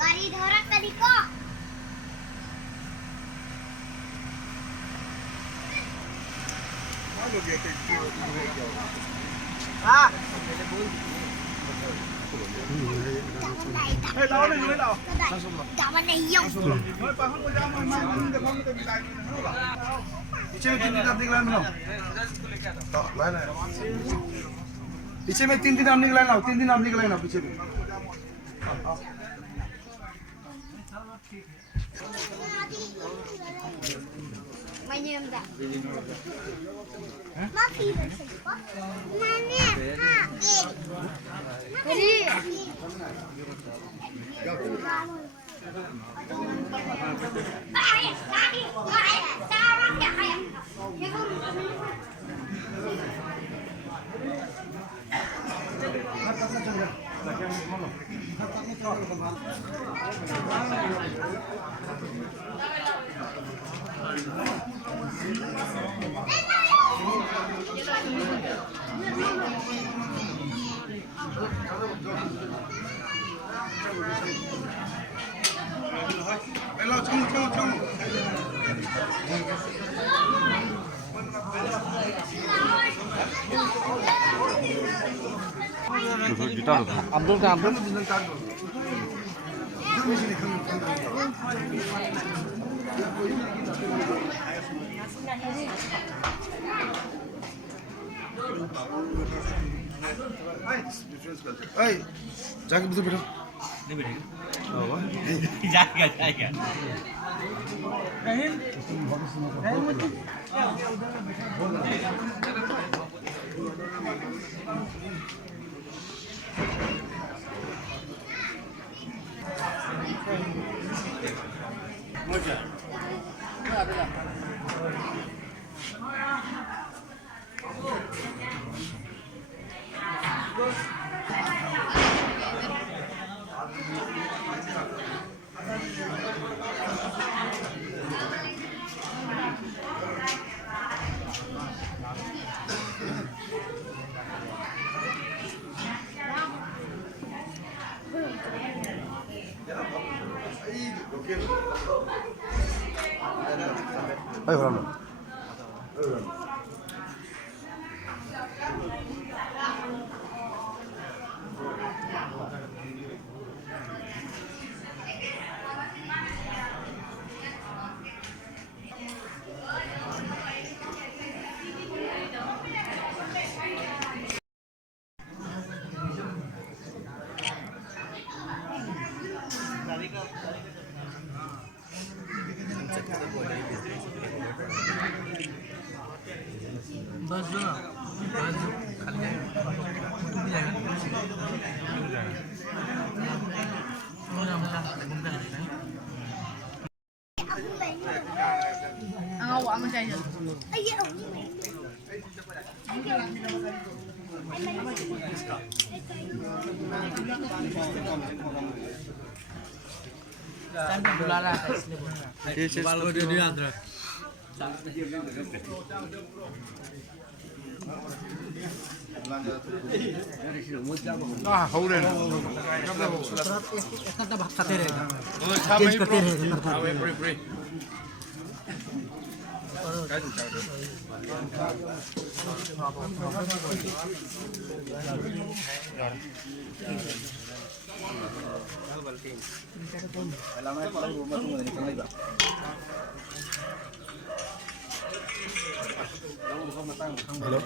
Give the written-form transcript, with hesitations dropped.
गाड़ी धोरा कदी को हां हे लाओ नहीं ले लाओ दामन नहीं यो ओए पाहन को जाम मैं देखो तो बिलाई में होगा पीछे में तीन दिन निकला ना पीछे में तीन दिन आप निकला ना तीन दिन आप निकला ना पीछे में Manyam dah. Mati bersama. Mana? Beri. Ayah, tadi, ayah, sarang ya ayah. Hello, come. 기타로 암동 Hey, जाके बुझो बेटा नहीं बेटे बाबा जाएगा Ayo Rano. बस जो ना बस खाली Ang awa mo siya. Ay, Sampai bulala kalau dia di antara. हौरे Kata bakta tere. Halo.